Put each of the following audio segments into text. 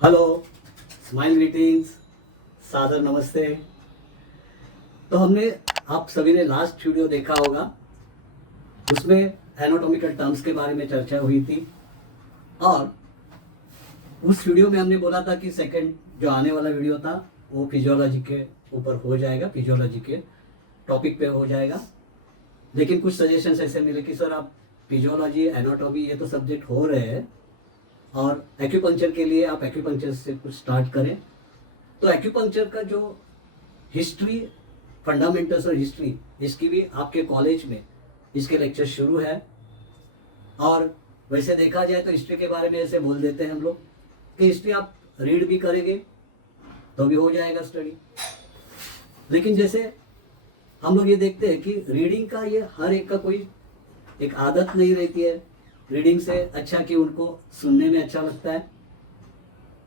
Hello, smile greetings, सादर नमस्ते। तो हमने आप सभी ने लास्ट वीडियो देखा होगा, उसमें एनाटॉमिकल टर्म्स के बारे में चर्चा हुई थी। और उस वीडियो में हमने बोला था कि सेकंड जो आने वाला वीडियो था वो फिजियोलॉजी के ऊपर हो जाएगा, फिजियोलॉजी के टॉपिक पे हो जाएगा। लेकिन कुछ सजेशंस ऐसे मिले कि सर आप फिजियोलॉजी, एनाटॉमी ये तो सब्जेक्ट हो रहे हैं और एक्यूपंक्चर के लिए आप एक्यूपंक्चर से कुछ स्टार्ट करें। तो एक्यूपंक्चर का जो हिस्ट्री, फंडामेंटल्स और हिस्ट्री, इसकी भी आपके कॉलेज में इसके लेक्चर शुरू है। और वैसे देखा जाए तो हिस्ट्री के बारे में ऐसे बोल देते हैं हम लोग कि हिस्ट्री आप रीड भी करेंगे तो भी हो जाएगा स्टडी। लेकिन जैसे हम लोग ये देखते हैं कि रीडिंग का ये हर एक का कोई एक आदत नहीं रहती है। रीडिंग से अच्छा कि उनको सुनने में अच्छा लगता है,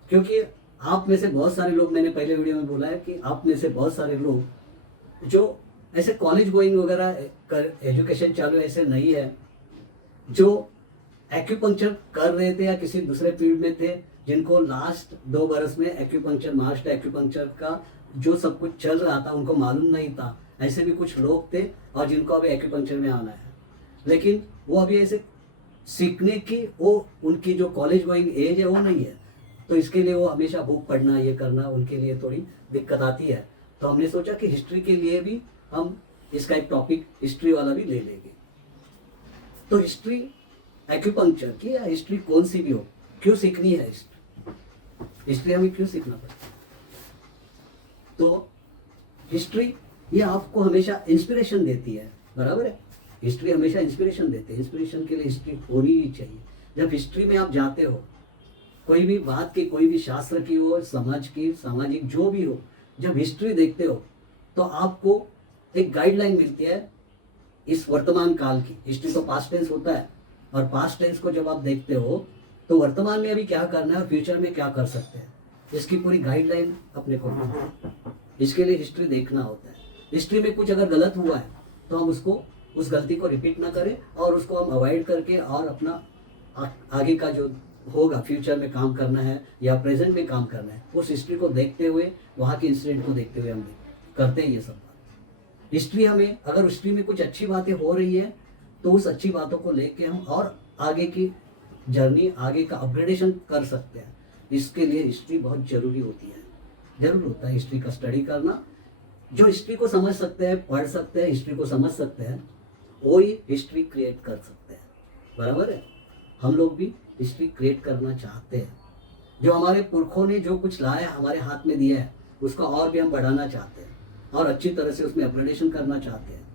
क्योंकि आप में से बहुत सारे लोग, मैंने पहले वीडियो में बोला है कि आप में से बहुत सारे लोग जो ऐसे कॉलेज गोइंग वगैरह कर एजुकेशन चालू ऐसे नहीं है, जो एक्यूपंक्चर कर रहे थे या किसी दूसरे फील्ड में थे, जिनको लास्ट 2 बरस में एक्यूपंक्चर, मास्टर एक्यूपंक्चर का जो सब कुछ चल रहा था उनको मालूम नहीं था। ऐसे भी कुछ लोग थे और जिनको अभी एक्यूपंक्चर में आना है, लेकिन वो अभी ऐसे सीखने की वो उनकी जो कॉलेज गोइंग एज है वो नहीं है। तो इसके लिए वो हमेशा बुक पढ़ना, ये करना, उनके लिए थोड़ी दिक्कत आती है। तो हमने सोचा कि हिस्ट्री के लिए भी हम इसका एक टॉपिक हिस्ट्री वाला भी ले लेंगे। तो हिस्ट्री एक्यूपंक्चर की या हिस्ट्री कौन सी भी हो, क्यों सीखनी है हिस्ट्री हमें क्यों सीखना पड़ता है? तो हिस्ट्री ये आपको हमेशा इंस्पिरेशन देती है, बराबर है। हिस्ट्री हमेशा इंस्पिरेशन देते हैं, इंस्पिरेशन के लिए हिस्ट्री होनी ही चाहिए। जब हिस्ट्री में आप जाते हो, कोई भी बात की, कोई भी शास्त्र की हो, समाज की, सामाजिक जो भी हो, जब हिस्ट्री देखते हो तो आपको एक गाइडलाइन मिलती है इस वर्तमान काल की। हिस्ट्री तो पास्ट टेंस होता है, और पास्ट टेंस को जब आप देखते हो तो वर्तमान में अभी क्या करना है और फ्यूचर में क्या कर सकते हैं, इसकी पूरी गाइडलाइन अपने को मिलती है। इसके लिए हिस्ट्री देखना होता है। हिस्ट्री में कुछ अगर गलत हुआ है तो हम उसको, उस गलती को रिपीट ना करें और उसको हम अवॉइड करके और अपना आगे का जो होगा, फ्यूचर में काम करना है या प्रेजेंट में काम करना है, उस हिस्ट्री को देखते हुए, वहाँ के इंसिडेंट को देखते हुए हम करते हैं ये सब बात। हिस्ट्री हमें, अगर हिस्ट्री में कुछ अच्छी बातें हो रही है तो उस अच्छी बातों को लेके हम और आगे की जर्नी, आगे का अपग्रेडेशन कर सकते हैं। इसके लिए हिस्ट्री बहुत जरूरी होती है, जरूर होता है हिस्ट्री का स्टडी करना। जो हिस्ट्री को समझ सकते हैं, पढ़ सकते हैं, हिस्ट्री को समझ सकते हैं, वो ही हिस्ट्री क्रिएट कर सकते हैं, बराबर है। हम लोग भी हिस्ट्री क्रिएट करना चाहते हैं। जो हमारे पुरखों ने जो कुछ लाया, हमारे हाथ में दिया है, उसको और भी हम बढ़ाना चाहते हैं और अच्छी तरह से उसमें अपग्रेडेशन करना चाहते हैं।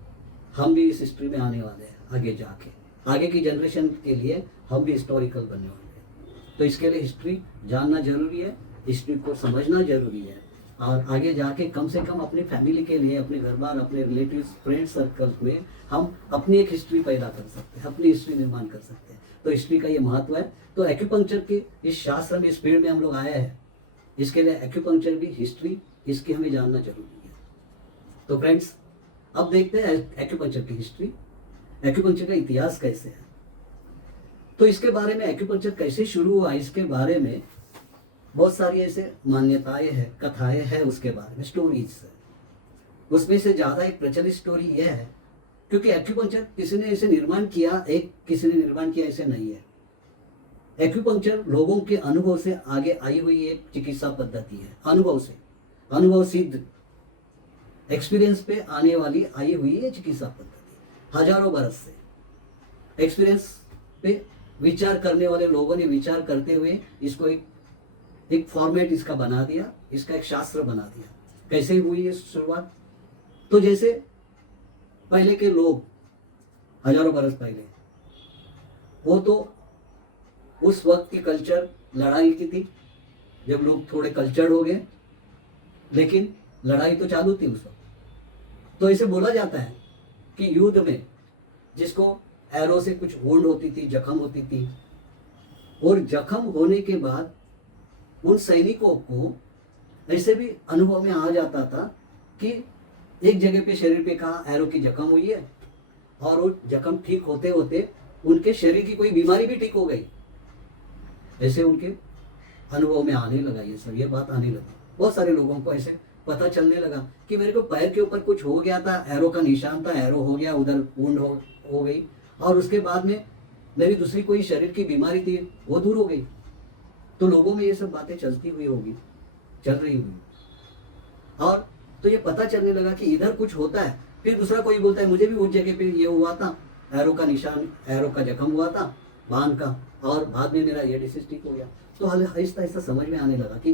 हम भी इस हिस्ट्री में आने वाले हैं आगे जाके, आगे की जनरेशन के लिए हम भी हिस्टोरिकल बनने वाले हैं। तो इसके लिए हिस्ट्री जानना जरूरी है, हिस्ट्री को समझना जरूरी है, और आगे जाके कम से कम अपनी फैमिली के लिए, अपने घर बार, अपने रिलेटिव्स, फ्रेंड सर्कल में हम अपनी एक हिस्ट्री पैदा कर सकते हैं, अपनी हिस्ट्री निर्माण कर सकते हैं। तो हिस्ट्री का ये महत्व है। तो एक्यूपंक्चर के इस शास्त्र में, इस फील्ड में हम लोग आए हैं, इसके लिए एक्यूपंक्चर भी, हिस्ट्री इसकी हमें जानना जरूरी है। तो फ्रेंड्स, अब देखते हैं एक्यूपंक्चर की हिस्ट्री, एक्यूपंक्चर का इतिहास कैसे है। तो इसके बारे में, एक्यूपंक्चर कैसे शुरू हुआ, इसके बारे में बहुत सारी ऐसे मान्यताएं हैं, कथाएं हैं, उसके बारे में स्टोरीज है। उसमें से ज्यादा एक प्रचलित स्टोरी यह है, क्योंकि एक्यूपंक्चर किसी ने ऐसे निर्माण किया, किसी ने निर्माण किया ऐसे नहीं है। एक्यूपंक्चर लोगों के अनुभव से आगे आई हुई एक चिकित्सा पद्धति है। अनुभव से, अनुभव सिद्ध, एक्सपीरियंस पे आने वाली आई हुई है चिकित्सा पद्धति। हजारों बरस से एक्सपीरियंस पे विचार करने वाले लोगों ने विचार करते हुए इसको एक फॉर्मेट इसका बना दिया, इसका एक शास्त्र बना दिया। कैसे हुई है शुरुआत? तो जैसे पहले के लोग, हजारों बरस पहले, वो तो उस वक्त की कल्चर लड़ाई की थी। जब लोग थोड़े कल्चर्ड हो गए, लेकिन लड़ाई तो चालू थी उस वक्त। तो ऐसे बोला जाता है कि युद्ध में जिसको एरो से कुछ वुंड होती थी, जख्म होती थी, और जख्म होने के बाद उन सैनिकों को ऐसे भी अनुभव में आ जाता था कि एक जगह पे शरीर पे कहा एरो की जख्म हुई है, और वो जख्म ठीक होते होते उनके शरीर की कोई बीमारी भी ठीक हो गई। ऐसे उनके अनुभव में आने लगा, ये सब ये बात आने लगी। बहुत सारे लोगों को ऐसे पता चलने लगा कि मेरे को पैर के ऊपर कुछ हो गया था, एरो का निशान था, एरो हो गया, उधर वुंड हो गई, और उसके बाद में मेरी दूसरी कोई शरीर की बीमारी थी वो दूर हो गई। तो लोगों में ये सब बातें चलती हुई होगी, चल रही हुई, और तो ये पता चलने लगा कि इधर कुछ होता है। फिर दूसरा कोई बोलता है मुझे भी उस जगह पे ये हुआ था, एरो का निशान, एरो का जख्म हुआ था बांध का, और बाद में मेरा ये डिसीज ठीक हो गया। तो आहिस्ता आहिस्ता समझ में आने लगा कि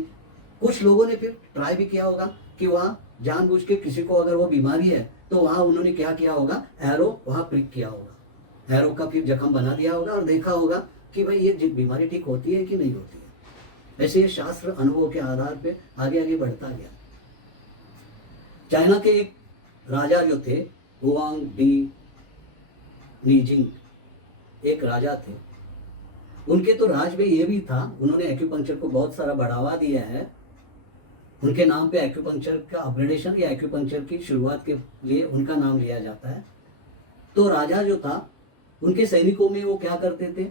कुछ लोगों ने फिर ट्राई भी किया होगा कि वहाँ जानबूझ के किसी को अगर वो बीमारी है तो वहाँ उन्होंने क्या किया होगा, एरो वहाँ प्रिक किया होगा, एरो का फिर जख्म बना दिया होगा और देखा होगा कि भाई ये बीमारी ठीक होती है कि नहीं होती है। ऐसे ये शास्त्र अनुभव के आधार पे आगे आगे बढ़ता गया। चाइना के एक राजा जो थे, हुआंग डी नीजिंग, एक राजा थे। उनके तो राज में ये भी था, उन्होंने एक्यूपंक्चर को बहुत सारा बढ़ावा दिया है। उनके नाम पे एक्यूपंक्चर का अपग्रेडेशन या एक्यूपंक्चर की शुरुआत के लिए उनका नाम लिया जाता है। तो राजा जो था, उनके सैनिकों में वो क्या करते थे,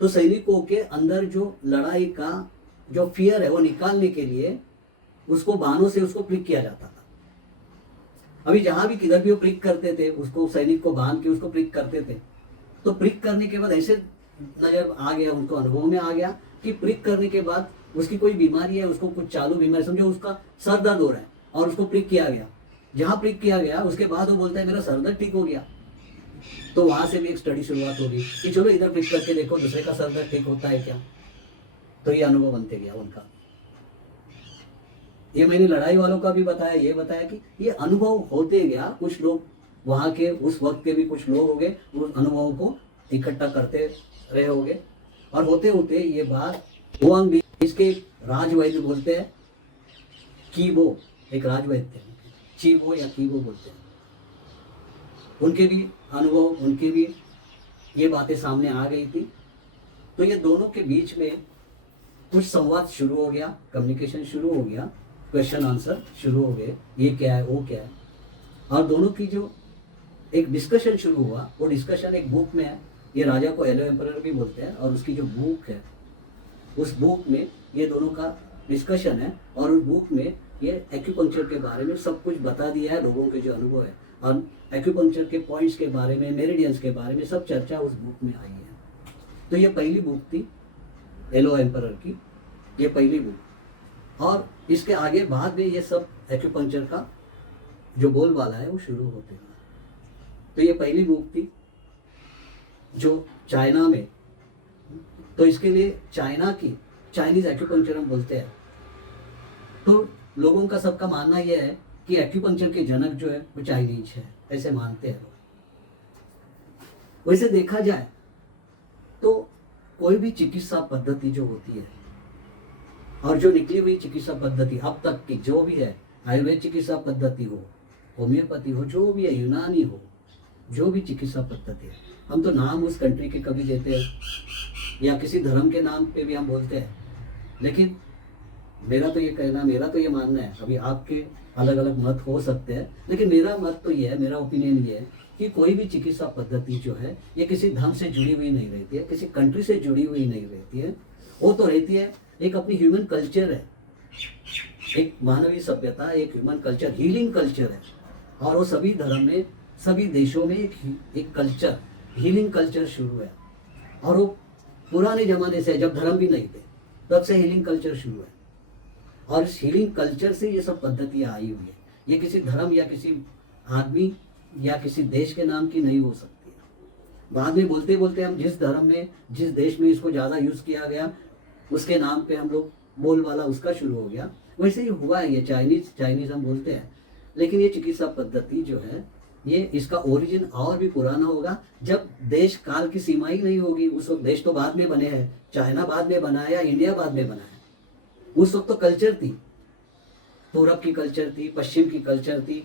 तो सैनिकों के अंदर जो लड़ाई का जो फियर है वो निकालने के लिए उसको बाणों से उसको प्रिक किया जाता था। अभी जहां भी किधर भी वो प्रिक करते थे, उसको सैनिक को बांध के उसको प्रिक करते थे। तो प्रिक करने के बाद ऐसे नजर आ गया, उनको अनुभव में आ गया कि प्रिक करने के बाद उसकी कोई बीमारी है, उसको कुछ चालू बीमारी, समझो उसका सर दर्द हो रहा है और उसको प्रिक किया गया। जहां प्रिक किया गया उसके बाद वो बोलता है मेरा सर दर्द ठीक हो गया। तो वहां से भी एक स्टडी शुरुआत होगी कि चलो इधर प्रिक करके देखो दूसरे का सर दर्द ठीक होता है क्या। तो ये अनुभव बनते गया उनका। ये मैंने लड़ाई वालों का भी बताया, ये बताया कि ये अनुभव होते गया। कुछ लोग वहां के उस वक्त के भी कुछ लोग हो गए, उस अनुभवों को इकट्ठा करते रहे होंगे, और होते होते ये बात हुआंग भी, इसके राजवैद्य बोलते हैं, कीबो, एक राजवैद्य थे, चीबो या कीबो बोलते हैं। उनके भी अनुभव, उनके भी ये बातें सामने आ गई थी। तो ये दोनों के बीच में कुछ संवाद शुरू हो गया, कम्युनिकेशन शुरू हो गया, क्वेश्चन आंसर शुरू हो गए, ये क्या है वो क्या है, और दोनों की जो एक डिस्कशन शुरू हुआ, वो डिस्कशन एक बुक में है। ये राजा को येलो एम्परर भी बोलते हैं, और उसकी जो बुक है उस बुक में ये दोनों का डिस्कशन है, और उस बुक में ये एक्यूपंक्चर के बारे में सब कुछ बता दिया है, लोगों के जो अनुभव है, और एक्यूपंक्चर के पॉइंट्स के बारे में, मेरिडियंस के बारे में सब चर्चा उस बुक में आई है। तो ये पहली बुक थी येलो एम्परर की, ये पहली बुक। और इसके आगे बाद में ये सब एक्यूपंक्चर का जो बोलबाला है वो शुरू होते हैं। तो ये पहली बुक थी जो चाइना में, तो इसके लिए चाइना की चाइनीज एक्यूपंक्चर हम बोलते हैं। तो लोगों का सबका मानना यह है कि एक्यूपंक्चर के जनक जो है वो चाइनीज है, ऐसे मानते हैं लोग। वैसे देखा जाए तो कोई भी चिकित्सा पद्धति जो होती है, और जो निकली हुई चिकित्सा पद्धति अब तक की जो भी है, आयुर्वेद चिकित्सा पद्धति हो, होम्योपैथी हो, जो भी है, यूनानी हो, जो भी चिकित्सा पद्धति है, हम तो नाम उस कंट्री के कभी देते हैं या किसी धर्म के नाम पे भी हम बोलते हैं। लेकिन मेरा तो ये कहना, मेरा तो ये मानना है, अभी आपके अलग अलग मत हो सकते हैं, लेकिन मेरा मत तो ये है, मेरा ओपिनियन ये है कि कोई भी चिकित्सा पद्धति जो है ये किसी धर्म से जुड़ी हुई नहीं रहती है, किसी कंट्री से जुड़ी हुई नहीं रहती है। वो तो रहती है एक अपनी ह्यूमन कल्चर है, एक मानवीय सभ्यता, एक ह्यूमन कल्चर, हीलिंग कल्चर है। और वो सभी धर्म में, सभी देशों में एक कल्चर, हीलिंग कल्चर शुरू है। और वो पुराने जमाने से, जब धर्म भी नहीं थे तब से हीलिंग कल्चर शुरू है। और इस हीलिंग कल्चर से ये सब पद्धतियाँ आई हुई है। ये किसी धर्म या किसी आदमी या किसी देश के नाम की नहीं हो सकती है। बाद में बोलते बोलते हम जिस धर्म में, जिस देश में इसको ज़्यादा यूज़ किया गया उसके नाम पे हम लोग बोलबाला उसका शुरू हो गया। वैसे ही हुआ है, ये चाइनीज हम बोलते हैं। लेकिन ये चिकित्सा पद्धति जो है, ये इसका ओरिजिन और भी पुराना होगा। जब देश काल की सीमा ही नहीं होगी, उस वक्त देश तो बाद में बने हैं, चाइना बाद में बना है या इंडिया बाद में बना है। उस वक्त तो कल्चर थी, पूरब की कल्चर थी, पश्चिम की कल्चर थी।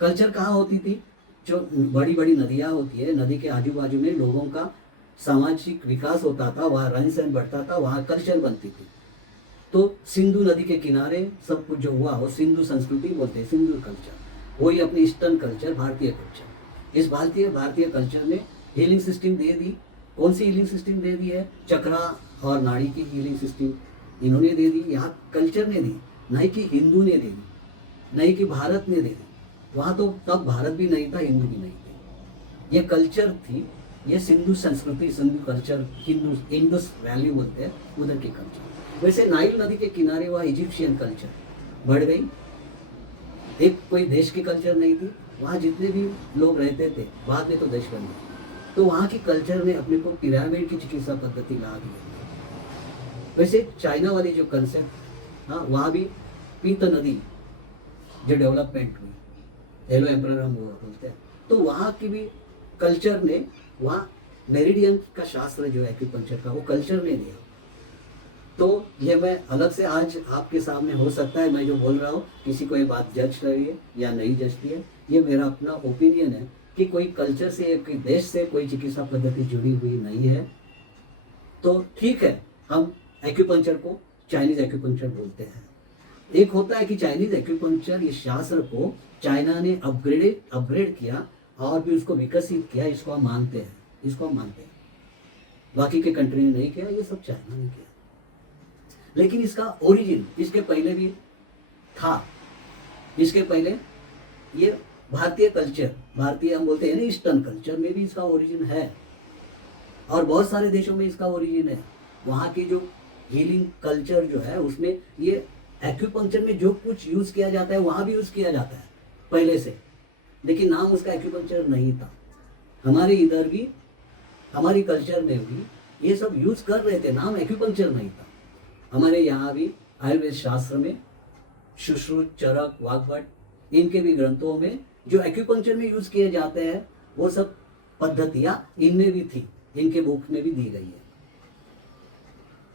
कल्चर कहाँ होती थी? जो बड़ी बड़ी नदियाँ होती है, नदी के आजू बाजू में लोगों का सामाजिक विकास होता था, वहाँ रहन सहन बढ़ता था, वहाँ कल्चर बनती थी। तो सिंधु नदी के किनारे सब कुछ जो हुआ वो सिंधु संस्कृति बोलते हैं, सिंधु कल्चर। वही अपनी ईस्टर्न कल्चर, भारतीय कल्चर। इस भारतीय कल्चर ने हीलिंग सिस्टम दे दी। कौन सी हीलिंग सिस्टम दे दी है? चक्रा और नाड़ी की हीलिंग सिस्टम इन्होंने दे दी, यहाँ कल्चर ने दी, नहीं कि हिंदू ने दे दी, नहीं कि भारत ने दे दी। वहाँ तो तब भारत भी नहीं था, हिंदू भी नहीं थे। ये कल्चर थी, ये सिंधु संस्कृति, Sindhu culture, Hindu Indus value बोलते हैं, उधर के कल्चर। वैसे नाइल नदी के किनारे वहाँ इजिप्शियन कल्चर बढ़ गई, एक कोई देश की कल्चर नहीं थी। वहाँ जितने भी लोग रहते थे, बाद में तो देश बन गए, तो वहाँ की कल्चर ने अपने को पिरामिड की चिकित्सा पद्धति ला दी। वैसे चाइना वाली जो कंसेप्ट, हाँ, वहाँ भी पीत नदी जो डेवलपमेंट हुई, येलो एम्परर हम वो बोलते हैं, तो वहाँ की भी कल्चर ने, वहाँ मेरिडियन का शास्त्र जो है एक्यूपंक्चर का, वो कल्चर ने दिया। तो ये मैं अलग से आज आपके सामने, हो सकता है मैं जो बोल रहा हूँ किसी को ये बात जज रही है या नहीं जचती है, ये मेरा अपना ओपिनियन है कि कोई कल्चर से, एक देश से कोई चिकित्सा पद्धति जुड़ी हुई नहीं है। तो ठीक है, हम एक्यूपंक्चर को चाइनीज एक्यूपंक्चर बोलते हैं। एक होता है कि चाइनीज एक्यूपंक्चर, इस शास्त्र को चाइना ने अपग्रेड किया और भी उसको विकसित किया, इसको हम मानते हैं, इसको हम मानते हैं। बाकी के कंट्री ने नहीं किया, ये सब चाइना ने किया। लेकिन इसका ओरिजिन इसके पहले भी था। इसके पहले ये भारतीय कल्चर, भारतीय हम बोलते हैं ना, ईस्टर्न कल्चर में भी इसका ओरिजिन है, और बहुत सारे देशों में इसका ओरिजिन है। वहाँ की जो हीलिंग कल्चर जो है, उसमें ये एक्यूपंक्चर में जो कुछ यूज किया जाता है, वहाँ भी यूज किया जाता है पहले से, लेकिन नाम उसका एक्यूपंक्चर नहीं था। हमारे इधर भी, हमारी कल्चर में भी ये सब यूज कर रहे थे, नाम एक्यूपंक्चर नहीं था। हमारे यहाँ भी आयुर्वेद शास्त्र में सुश्रुत, चरक, वाग्भट, इनके भी ग्रंथों में जो एक्यूपंक्चर में यूज किए जाते हैं, वो सब पद्धतियाँ इनमें भी थी, इनके बुक में भी दी गई है।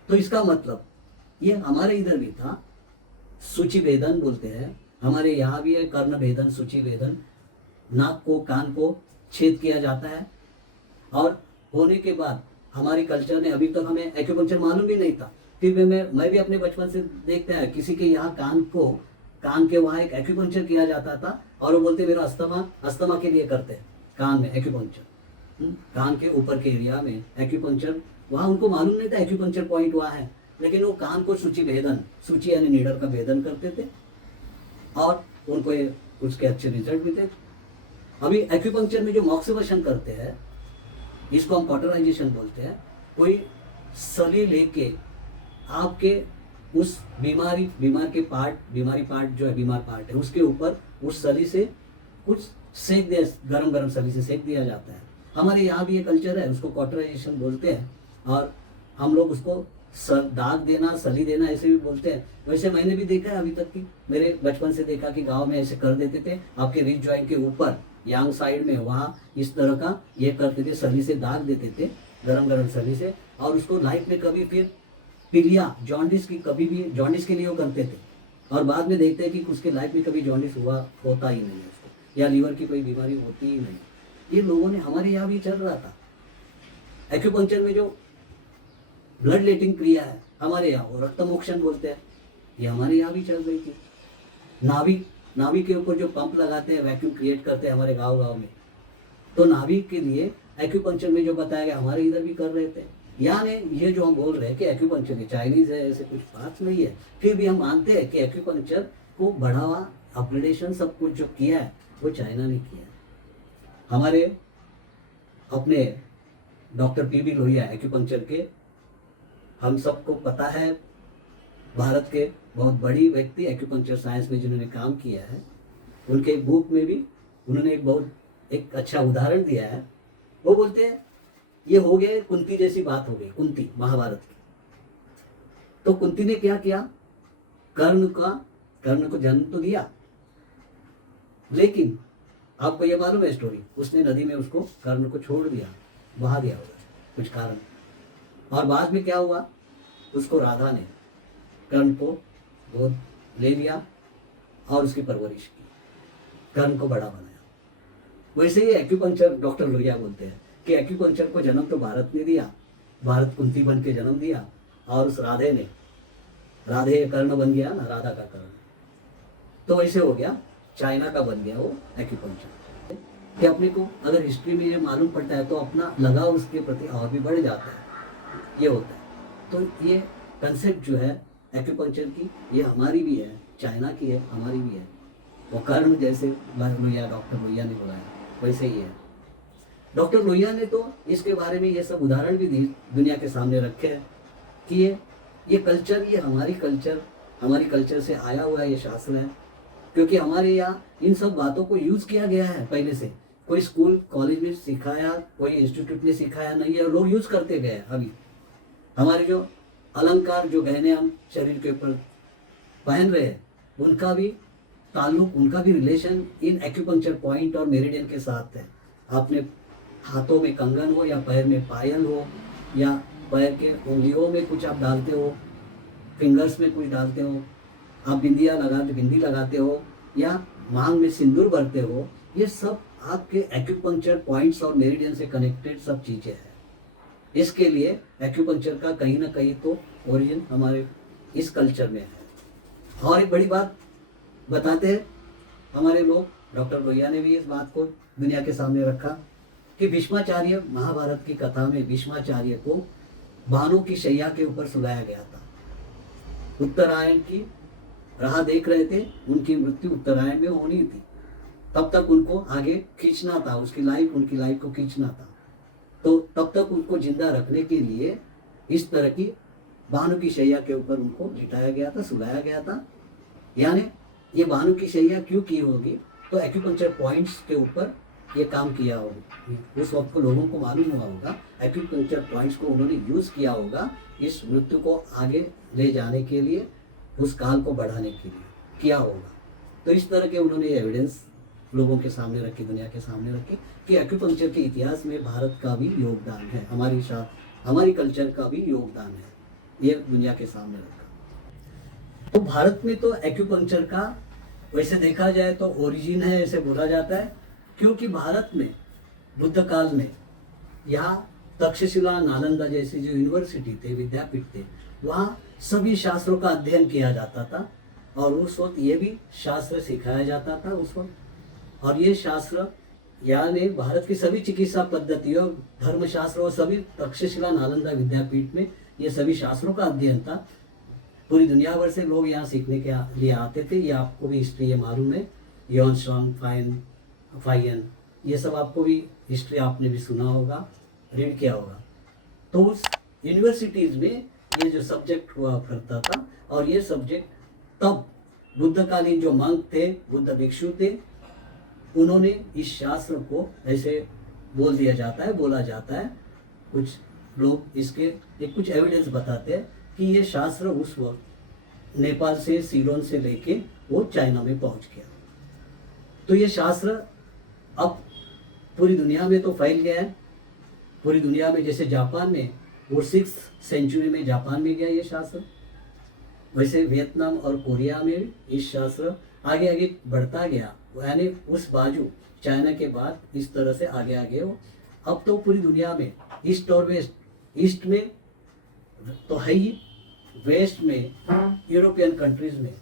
तो इसका मतलब ये हमारे इधर भी था। सूचि भेदन बोलते हैं, हमारे यहाँ भी है कर्ण भेदन, सूचि भेदन। नाक को, कान को छेद किया जाता है, और होने के बाद हमारी कल्चर ने, अभी तक हमें एक्यूपंक्चर मालूम भी नहीं था, फिर मैं भी अपने बचपन से देखते हैं, किसी के यहाँ कान के वहाँ एक एक्यूपंक्चर किया जाता था, और वो बोलते मेरा अस्थमा के लिए करते हैं कान में एक्यूपंक्चर, कान के ऊपर के एरिया में एक्यूपंक्चर। वहाँ उनको मालूम नहीं था एक्यूपंक्चर पॉइंट वहाँ है, लेकिन वो कान को सूचि भेदन, सूचि यानी नीडर का भेदन करते थे, और उनको उसके अच्छे रिजल्ट भी थे। अभी एक्यूपंक्चर में जो मॉक्सिबेशन करते हैं, इसको हम कॉटराइजेशन बोलते हैं। कोई सली लेके आपके उस बीमारी पार्ट जो है, बीमार पार्ट है, उसके ऊपर उस सली से कुछ सेक दिया, गरम सली से सेक दिया जाता है। हमारे यहाँ भी ये कल्चर है, उसको कॉटराइजेशन बोलते हैं, और हम लोग उसको दाग देना, सली देना ऐसे भी बोलते हैं। वैसे मैंने भी देखा है, अभी तक की मेरे बचपन से देखा कि गांव में ऐसे कर देते थे, आपके रिच जॉइंट के ऊपर यांग साइड में, वहाँ इस तरह का ये करते थे, सली से दाग देते थे, गरम सली से, और उसको लाइफ में कभी फिर पीलिया, जॉन्डिस की, कभी भी जॉन्डिस के लिए वो करते थे, और बाद में देखते हैं कि उसके लाइफ में कभी जॉन्डिस होता ही नहीं है उसको, या लीवर की कोई बीमारी होती ही नहीं। ये लोगों ने, हमारे यहाँ भी चल रहा था। एक्यूपंक्चर में जो ब्लड लेटिंग क्रिया है हमारे यहाँ, वो रक्तमोक्षण बोलते हैं, ये हमारे यहाँ भी चल रही थी। नाभि के ऊपर जो पंप लगाते हैं, वैक्यूम क्रिएट करते हैं हमारे गांव में, तो नाभि के लिए एक्यूपंक्चर में जो बताया गया, हमारे इधर भी कर रहे थे। यानी ये जो हम बोल रहे हैं कि एक्यूपंक्चर की चाइनीज है, ऐसे कुछ बात नहीं है, फिर भी हम मानते हैं कि एक्यूपंक्चर को बढ़ावा, अपग्रेडेशन, सब कुछ जो किया है वो चाइना ने किया है। हमारे अपने डॉक्टर पीबी लोहिया एक्यूपंक्चर के, हम सबको पता है, भारत के बहुत बड़ी व्यक्ति एक्यूपंक्चर साइंस में जिन्होंने काम किया है, उनके एक बुक में भी उन्होंने एक अच्छा उदाहरण दिया है। वो बोलते हैं ये हो गए कुंती जैसी बात हो गई, कुंती महाभारत की। तो कुंती ने क्या किया, कर्ण को जन्म तो दिया, लेकिन आपको ये मालूम है स्टोरी, उसने नदी में उसको, कर्ण को छोड़ दिया, बहा दिया होगा कुछ कारण, और बाद में क्या हुआ, उसको राधा ने कर्ण को गोद ले लिया और उसकी परवरिश की, कर्ण को बड़ा बनाया। वैसे ही एक्यूपंक्चर, डॉक्टर लोहिया बोलते हैं कि एक्यूपंक्चर को जन्म तो भारत ने दिया, भारत कुंती बन के जन्म दिया, और उस राधे कर्ण बन गया ना, राधा का कर्ण, तो वैसे हो गया चाइना का बन गया वो एक्यूपंक्चर। कि अपने को अगर हिस्ट्री में ये मालूम पड़ता है तो अपना लगाव उसके प्रति और भी बढ़ जाता है, ये होता है। तो ये कंसेप्ट जो है एक्यूपंक्चर की, ये हमारी भी है, चाइना की है, हमारी भी है। वो कर्म जैसे लोहिया, डॉक्टर लोहिया ने बताया, वैसे ही है। डॉक्टर लोहिया ने तो इसके बारे में ये सब उदाहरण भी दी, दुनिया के सामने रखे हैं कि ये कल्चर, ये हमारी कल्चर से आया हुआ ये शास्त्र है। क्योंकि हमारे यहाँ इन सब बातों को यूज़ किया गया है पहले से, कोई स्कूल कॉलेज में सिखाया, कोई इंस्टीट्यूट में सिखाया नहीं है, लोग यूज़ करते गए। अभी हमारे जो अलंकार, जो गहने हम शरीर के ऊपर पहन रहे हैं, उनका भी ताल्लुक, उनका भी रिलेशन इन एक्यूपंक्चर पॉइंट और मेरिडियन के साथ है। आपने हाथों में कंगन हो या पैर में पायल हो या पैर के उंगलियों में कुछ आप डालते हो, फिंगर्स में कुछ डालते हो, आप बिंदी लगाते हो या मांग में सिंदूर भरते हो, ये सब आपके एक्यूपंक्चर पॉइंट्स और मेरिडियन से कनेक्टेड सब चीज़ें हैं। इसके लिए एक्यूपंक्चर का कहीं ना कहीं तो ओरिजिन हमारे इस कल्चर में है। और एक बड़ी बात बताते हैं हमारे लोग, डॉक्टर लोहिया ने भी इस बात को दुनिया के सामने रखा कि भीष्माचार्य, महाभारत की कथा में भीष्माचार्य को भानु की शैया के ऊपर सुलाया गया था। उत्तरायण की राह देख रहे थे, उनकी मृत्यु उत्तरायण में होनी थी, तब तक उनको आगे खींचना था, उनकी लाइफ को खींचना था। तो तब तक उनको जिंदा रखने के लिए इस तरह की भानु की शैया के ऊपर उनको लिटाया गया था, सुलाया गया था। यानी ये भानु की शैया क्यों की होगी, तो एक्यूपंक्चर पॉइंट्स के ऊपर ये काम किया होगा। उस वक्त को लोगों को मालूम हुआ होगा, एक्यूपंक्चर पॉइंट्स को उन्होंने यूज़ किया होगा इस मृत्यु को आगे ले जाने के लिए, उस काल को बढ़ाने के लिए किया होगा। तो इस तरह के उन्होंने एविडेंस लोगों के सामने रखी, दुनिया के सामने रखी कि एक्यूपंक्चर के इतिहास में भारत का भी योगदान है, हमारी कल्चर का भी योगदान है, ये दुनिया के सामने रखा। तो भारत में तो एक्यूपंक्चर का वैसे देखा जाए तो ओरिजिन है, ऐसे बोला जाता है, क्योंकि भारत में बुद्ध काल में यहाँ तक्षशिला, नालंदा जैसी जो यूनिवर्सिटी थे, विद्यापीठ थे, वहाँ सभी शास्त्रों का अध्ययन किया जाता था और उस वक्त ये भी शास्त्र सिखाया जाता था उस वक्त। और ये शास्त्र यानी भारत की सभी चिकित्सा पद्धतियों, धर्मशास्त्र और सभी तक्षशिला, नालंदा विद्यापीठ में ये सभी शास्त्रों का अध्ययन था। पूरी दुनिया भर से लोग यहाँ सीखने के लिए आते थे। ये आपको भी हिस्ट्री ये मालूम है, योन स्ट्रॉन्ग, फाइन, ये सब आपको भी हिस्ट्री आपने भी सुना होगा, रीड किया होगा। तो उस यूनिवर्सिटीज़ में ये जो सब्जेक्ट हुआ करता था, और ये सब्जेक्ट तब बुद्धकालीन जो मंक थे, बुद्ध भिक्षु थे, उन्होंने इस शास्त्र को ऐसे बोला जाता है, कुछ लोग इसके एक कुछ एविडेंस बताते हैं कि ये शास्त्र उस वक्त नेपाल से, सीलोन से लेके वो चाइना में पहुंच गया। तो ये शास्त्र अब पूरी दुनिया में तो फैल गया है, पूरी दुनिया में, जैसे जापान में वो 6th सेंचुरी में जापान में गया ये शास्त्र, वैसे वियतनाम और कोरिया में इस शास्त्र आगे आगे बढ़ता गया, यानी उस बाजू चाइना के बाद इस तरह से आगे हो। अब तो पूरी दुनिया में ईस्ट और वेस्ट, ईस्ट में तो है ही, वेस्ट में यूरोपियन कंट्रीज में,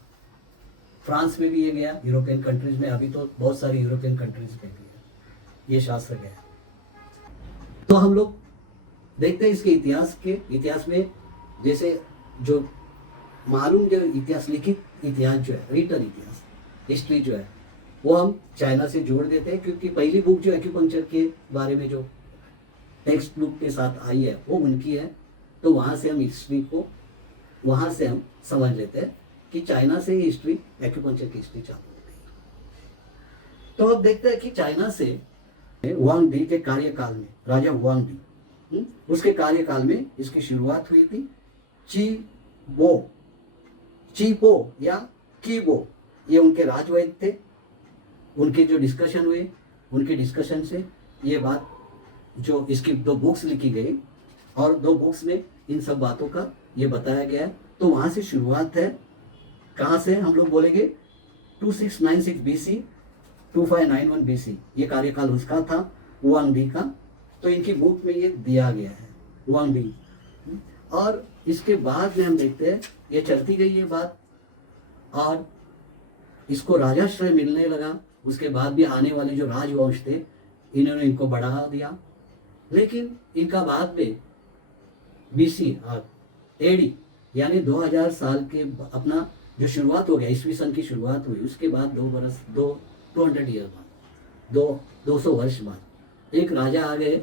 फ्रांस में भी ये गया, यूरोपियन कंट्रीज में, अभी तो बहुत सारी यूरोपियन कंट्रीज में भी है ये शास्त्र गया। तो हम लोग देखते हैं इसके इतिहास में, जैसे जो मालूम जो इतिहास, लिखित इतिहास जो है, रिटन इतिहास, हिस्ट्री जो है, वो हम चाइना से जोड़ देते हैं, क्योंकि पहली बुक जो एक्यूपंक्चर के बारे में जो टेक्स्ट बुक के साथ आई है वो उनकी है। तो वहाँ से हम हिस्ट्री को, वहाँ से हम समझ लेते हैं कि चाइना से ही हिस्ट्री, एक्यूपंक्चर की हिस्ट्री चालू हो गई। तो अब देखते हैं कि चाइना से हुआंग डी के कार्यकाल में, राजा हुआंग डी, उसके कार्यकाल में इसकी शुरुआत हुई थी। चीपो या कीबो, ये उनके राजवैद्य थे। उनके जो डिस्कशन हुए, उनके डिस्कशन से ये बात, जो इसकी 2 बुक्स लिखी गई और 2 बुक्स में इन सब बातों का ये बताया गया है। तो वहाँ से शुरुआत है। कहाँ से हम लोग बोलेंगे? 2696 BC, 2591 BC, ये कार्यकाल उसका था, हुआंग डी का। तो इनकी बुक में ये दिया गया है, हुआंग डी। और इसके बाद में हम देखते हैं ये चलती गई ये बात, और इसको राजाश्रय मिलने लगा। उसके बाद भी आने वाले जो राजवंश थे, इन्होंने इनको बढ़ा दिया। लेकिन इनका बाद में BC AD यानी 2000 साल के अपना जो शुरुआत हो गया, ईस्वी सन की शुरुआत हुई, उसके बाद 200 ईयर बाद, 200 वर्ष बाद एक राजा आ गए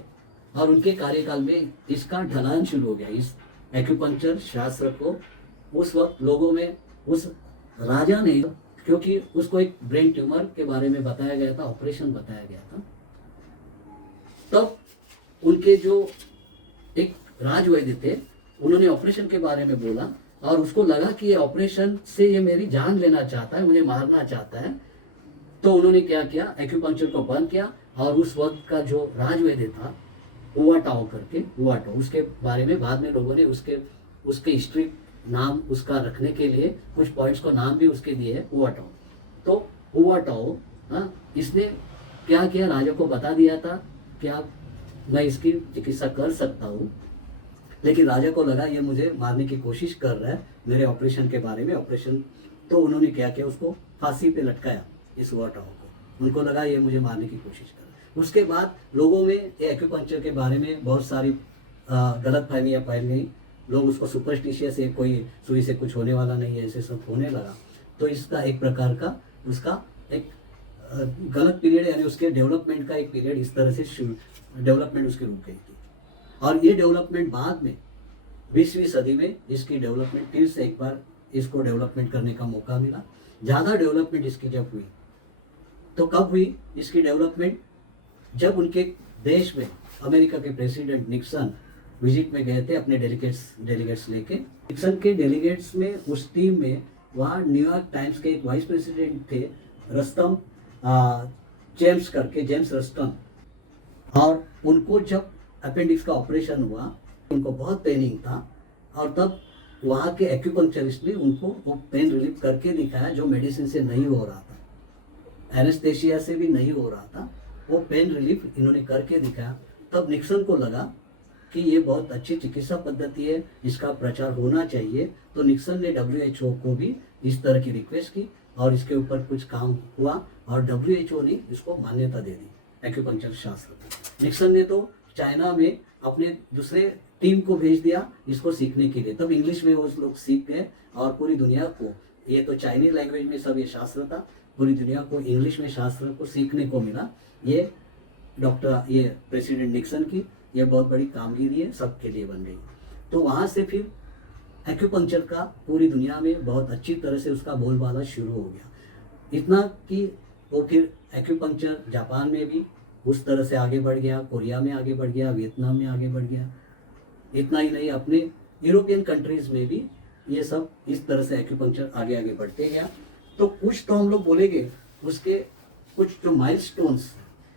और उनके कार्यकाल में इसका ढलान शुरू हो गया। इस एक्यूपंक्चर शास्त्र को उस वक्त लोगों में, उस राजा ने, क्योंकि उसको एक ब्रेन ट्यूमर के बारे में बताया गया था, ऑपरेशन बताया गया था, तब उनके जो एक राजवैद्य थे उन्होंने ऑपरेशन के बारे में बोला और उसको लगा कि ये ऑपरेशन से ये मेरी जान लेना चाहता है, मुझे मारना चाहता है। तो उन्होंने क्या किया, एक्यूपंक्चर को बंद किया और उस वक्त का जो राजवैद्य था हुआटाओ करके, हुआटाओ, उसके बारे में बाद में लोगों ने उसके हिस्ट्री नाम उसका रखने के लिए कुछ पॉइंट्स को नाम भी उसके दिए है, हुआटाओ। तो हुआटाओ इसने क्या किया, राजा को बता दिया था कि आप, मैं इसकी चिकित्सा कर सकता हूँ, लेकिन राजा को लगा ये मुझे मारने की कोशिश कर रहा है मेरे ऑपरेशन के बारे में, ऑपरेशन। तो उन्होंने क्या किया, उसको फांसी पे लटकाया, इस हुआटाओ को। उनको लगा ये मुझे मारने की कोशिश कर रहा है। उसके बाद लोगों में एक्यूपंक्चर के बारे में बहुत सारी गलत फहमियाँ फैल गई। लोग उसको सुपरस्टिशियस है, कोई सुई से कुछ होने वाला नहीं है, ऐसे सब होने लगा। तो इसका एक प्रकार का उसका एक गलत पीरियड, यानी उसके डेवलपमेंट का एक पीरियड इस तरह से डेवलपमेंट उसकी रुक गई थी। और ये डेवलपमेंट बाद में 20वीं सदी में इसकी डेवलपमेंट फिर से एक बार इसको डेवलपमेंट करने का मौका मिला। ज़्यादा डेवलपमेंट इसकी जब हुई, तो कब हुई इसकी डेवलपमेंट, जब उनके देश में अमेरिका के प्रेसिडेंट निक्सन विजिट में गए थे अपने डेलीगेट्स लेके। निक्सन के डेलीगेट्स में, उस टीम में, वहाँ न्यूयॉर्क टाइम्स के एक वाइस प्रेसिडेंट थे, रस्तम जेम्स रस्टम। और उनको जब अपेंडिक्स का ऑपरेशन हुआ, उनको बहुत पेनिंग था, और तब वहाँ के एक्यूपंक्चरिस्ट ने उनको वो पेन रिलीफ करके दिखाया, जो मेडिसिन से नहीं हो रहा था, एनेस्थेसिया से भी नहीं हो रहा था, वो पेन रिलीफ इन्होंने करके दिखाया। तब निक्सन को लगा कि ये बहुत अच्छी चिकित्सा पद्धति है, इसका प्रचार होना चाहिए। तो निक्सन ने WHO को भी इस तरह की रिक्वेस्ट की और इसके ऊपर कुछ काम हुआ और WHO ने इसको मान्यता दे दी एक्यूपंक्चर शास्त्र को। निक्सन ने तो चाइना में अपने दूसरे टीम को भेज दिया इसको सीखने के लिए। तब इंग्लिश में वो लोग सीख गए और पूरी दुनिया को, ये तो चाइनीज लैंग्वेज में सब ये शास्त्र था, पूरी दुनिया को इंग्लिश में शास्त्र को सीखने को मिला। ये प्रेसिडेंट निक्सन की ये बहुत बड़ी कामगिरी है, सबके लिए बन गई। तो वहाँ से फिर एक्यूपंक्चर का पूरी दुनिया में बहुत अच्छी तरह से उसका बोलबाला शुरू हो गया। इतना कि वो फिर एक्यूपंक्चर जापान में भी उस तरह से आगे बढ़ गया, कोरिया में आगे बढ़ गया, वियतनाम में आगे बढ़ गया। इतना ही नहीं, अपने यूरोपियन कंट्रीज में भी ये सब इस तरह से एक्यूपंक्चर आगे आगे बढ़ते गया। तो कुछ तो हम लोग बोलेंगे उसके कुछ जो माइलस्टोन्स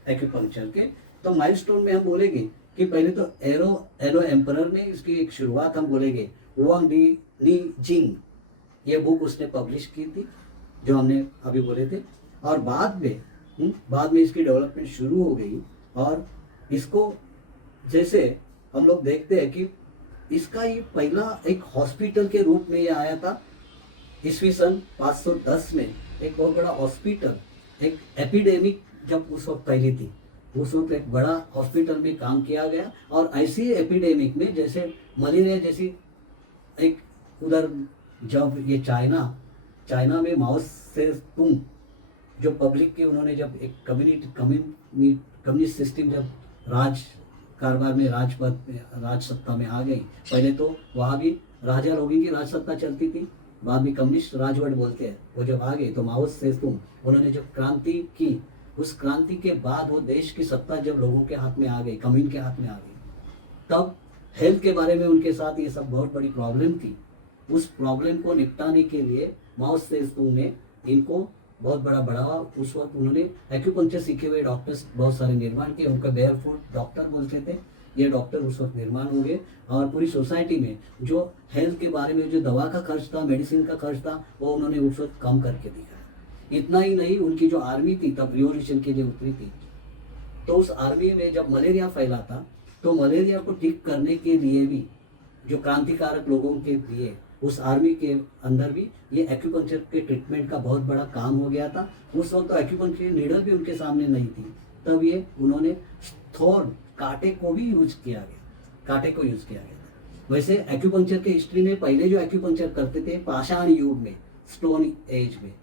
एक्यूपंक्चर के, तो माइलस्टोन में हम बोलेंगे कि पहले तो एरो एम्परर में इसकी एक शुरुआत हम बोलेंगे, वांग नी जिंग, ये बुक उसने पब्लिश की थी जो हमने अभी बोले थे। और बाद में इसकी डेवलपमेंट शुरू हो गई और इसको जैसे हम लोग देखते हैं कि इसका ये पहला एक हॉस्पिटल के रूप में ये आया था ईस्वी सन 510 में। एक बहुत बड़ा हॉस्पिटल, एक एपिडेमिक जब उस वक्त फैली थी, उस वक्त एक बड़ा हॉस्पिटल में काम किया गया। और ऐसी एपिडेमिक में जैसे मलेरिया जैसी एक, उधर जब ये चाइना में माओ से तुंग जो पब्लिक के, उन्होंने जब एक कम्युनिस्ट सिस्टम जब राज कारभार में, राज सत्ता में आ गई, पहले तो वहाँ भी राजा लोगों की राज सत्ता चलती थी, बाद में कम्युनिस्ट राजवट बोलते हैं, वो जब आ गए तो माओ से तुंग उन्होंने जब क्रांति की, उस क्रांति के बाद वो देश की सत्ता जब लोगों के हाथ में आ गई, कम्युन के हाथ में आ गई, तब हेल्थ के बारे में उनके साथ ये सब बहुत बड़ी प्रॉब्लम थी। उस प्रॉब्लम को निपटाने के लिए माओ से तुंग ने इनको बहुत बड़ा बढ़ावा, उस वक्त उन्होंने एक्यूपंक्चर सीखे हुए डॉक्टर्स बहुत सारे निर्माण किए, उनका बेयरफुट डॉक्टर बोलते थे, ये डॉक्टर उस वक्त निर्माण हो गए। और पूरी सोसाइटी में जो हेल्थ के बारे में जो दवा का खर्च था, मेडिसिन का खर्च था, वो उन्होंने उस वक्त कम करके दिखाया। इतना ही नहीं, उनकी जो आर्मी थी तब रिवॉल्यूशन के लिए उतरी थी, तो उस आर्मी में जब मलेरिया फैला था, तो मलेरिया को ठीक करने के लिए भी जो क्रांतिकारक लोगों के लिए उस आर्मी के अंदर भी ये एक्यूपंक्चर के ट्रीटमेंट का बहुत बड़ा काम हो गया था। उस वक्त तो एक्यूपंक्चर नीडल भी उनके सामने नहीं थी, तब ये उन्होंने थॉर्न, कांटे को भी यूज किया गया, कांटे को यूज किया गया था। वैसे एक्यूपंक्चर के हिस्ट्री में पहले जो एक्यूपंक्चर करते थे पाषाण युग में, स्टोन एज में,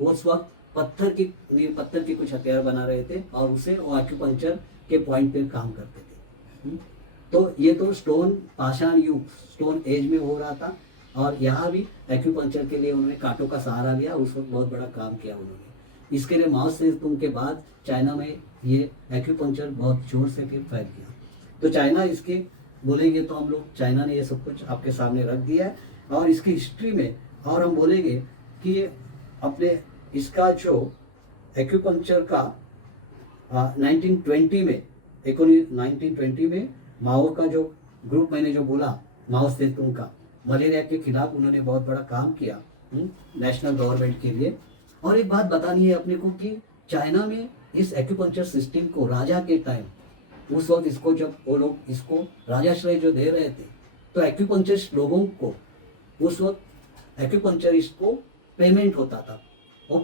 उस वक्त पत्थर की कुछ हथियार बना रहे थे और उसे वो एक्यूपंक्चर के पॉइंट पे काम करते थे। तो ये तो पाषाण युग, स्टोन एज में हो रहा था। और यहाँ भी एक्यूपंक्चर के लिए उन्होंने कांटों का सहारा लिया, उस वक्त बहुत बड़ा काम किया उन्होंने। इसके लिए माओ सेतुंग के बाद चाइना में ये एक्यूपंक्चर बहुत जोर से फिर फैल गया। तो चाइना इसके बोलेंगे तो हम लोग चाइना ने ये सब कुछ आपके सामने रख दिया है। और इसकी हिस्ट्री में और हम बोलेंगे कि अपने इसका जो एक्यूपंक्चर का 1920 में 1920 में माओ का जो ग्रुप, मैंने जो बोला माओ सेतुंग का, मलेरिया के खिलाफ उन्होंने बहुत बड़ा काम किया नेशनल गवर्नमेंट के लिए। और एक बात बतानी है अपने को कि चाइना में इस एक्यूपंक्चर सिस्टम को राजा के टाइम, उस वक्त इसको जब वो लोग इसको राजाश्रय जो दे रहे थे, तो एक्यूपंक्चरिस्ट लोगों को उस वक्त एक्यूपंक्चरिस्ट को पेमेंट होता था। वो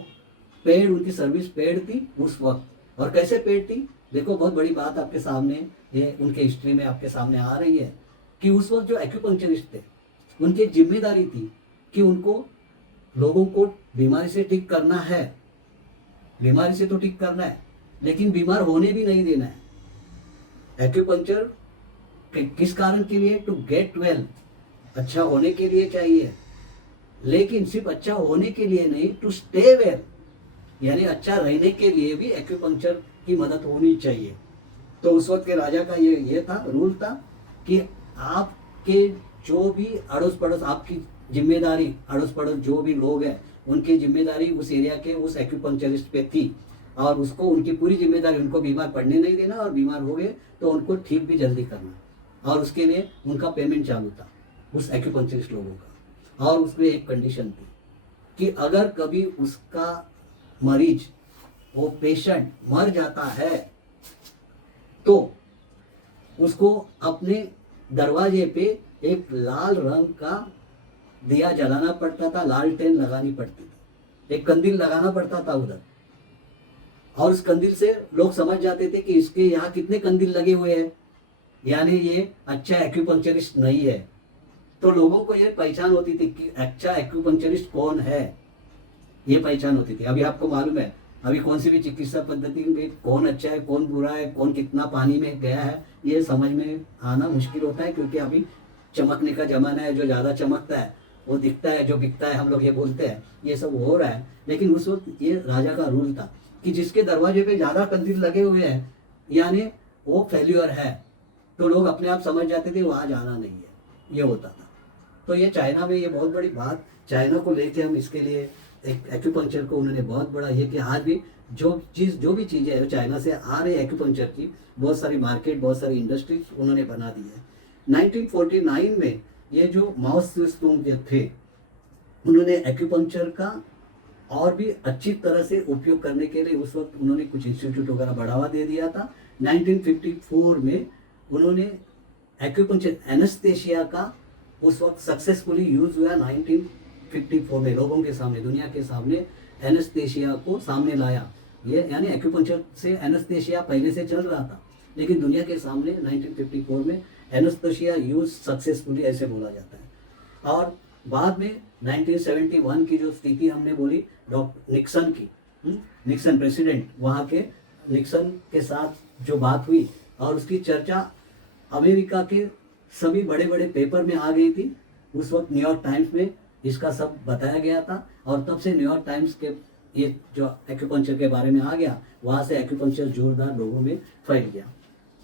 पेड, उनकी सर्विस पेड थी उस वक्त। और कैसे पेड थी, देखो बहुत बड़ी बात आपके सामने ये उनके हिस्ट्री में आपके सामने आ रही है कि उस वक्त जो एक्यूपंक्चरिस्ट थे उनकी जिम्मेदारी थी कि उनको लोगों को बीमारी से ठीक करना है, बीमारी से तो ठीक करना है, लेकिन बीमार होने भी नहीं देना है। एक्यूपंक्चर किस कारण के लिए? टू गेट वेल, अच्छा होने के लिए चाहिए, लेकिन सिर्फ अच्छा होने के लिए नहीं, टू स्टे वेल, यानी अच्छा रहने के लिए भी एक्यूपंक्चर की मदद होनी चाहिए। तो उस वक्त के राजा का ये था, रूल था कि आपके जो भी अड़ोस पड़ोस, आपकी जिम्मेदारी, अड़ोस पड़ोस जो भी लोग हैं उनकी जिम्मेदारी उस एरिया के उस एक्यूपंक्चरिस्ट पे थी। और उसको उनकी पूरी जिम्मेदारी, उनको बीमार पड़ने नहीं देना, और बीमार हो गए तो उनको ठीक भी जल्दी करना। और उसके लिए उनका पेमेंट चालू था उस एक्यूपंक्चरिस्ट लोगों का। और उसमें एक कंडीशन थी कि अगर कभी उसका मरीज, वो पेशेंट मर जाता है तो उसको अपने दरवाजे पे एक लाल रंग का दिया जलाना पड़ता था, लालटेन लगानी पड़ती थी, एक कंदील लगाना पड़ता था उधर। और उस कंदील से लोग समझ जाते थे कि इसके यहाँ कितने कंदील लगे हुए हैं, यानी ये अच्छा एक्यूपंक्चरिस्ट नहीं है। तो लोगों को ये पहचान होती थी कि अच्छा एक्यूपंक्चरिस्ट कौन है, ये पहचान होती थी। अभी आपको मालूम है अभी कौन सी भी चिकित्सा पद्धति में कौन अच्छा है, कौन बुरा है, कौन कितना पानी में गया है, ये समझ में आना मुश्किल होता है। क्योंकि अभी चमकने का जमाना है, जो ज़्यादा चमकता है वो दिखता है, जो बिकता है हम लोग ये बोलते हैं, ये सब हो रहा है। लेकिन उस वक्त ये राजा का रूल था कि जिसके दरवाजे पे ज़्यादा कंदील लगे हुए हैं यानी वो फेल्यूर है, तो लोग अपने आप समझ जाते थे वहाँ जाना नहीं है, ये होता था। तो ये चाइना में ये बहुत बड़ी बात, चाइना को लेके हम इसके लिए एक एक्यूपंक्चर को उन्होंने बहुत बड़ा ये कि आज भी जो भी चीज़ें हैं चाइना से आ रही है एक्यूपंक्चर की, बहुत सारी मार्केट, बहुत सारी इंडस्ट्रीज उन्होंने बना दी है। 1949 में ये जो माओ सेतुंग थे उन्होंने एक्यूपंक्चर का और भी अच्छी तरह से उपयोग करने के लिए उस वक्त उन्होंने कुछ इंस्टीट्यूट वगैरह बढ़ावा दे दिया था। 1954 में उन्होंने एक्यूपंक्चर एनेस्थेशिया का उस वक्त सक्सेसफुली यूज हुआ। 1954 में लोगों के सामने, दुनिया के सामने एनेस्थेशिया को सामने लाया। ये यानी एक्यूपंक्चर से एनेस्थेशिया पहले से चल रहा था, लेकिन दुनिया के सामने 1954 में एनेस्थेशिया यूज सक्सेसफुली, ऐसे बोला जाता है। और बाद में 1971 की जो स्थिति हमने बोली डॉक्टर निक्सन की, निक्सन प्रेसिडेंट, वहाँ के निक्सन के साथ जो बात हुई और उसकी चर्चा अमेरिका के सभी बड़े बड़े पेपर में आ गई थी। उस वक्त न्यूयॉर्क टाइम्स में इसका सब बताया गया था और तब से न्यूयॉर्क टाइम्स के ये जो एक्यूपंक्चर के बारे में आ गया, वहाँ से एक्यूपंक्चर जोरदार लोगों में फैल गया।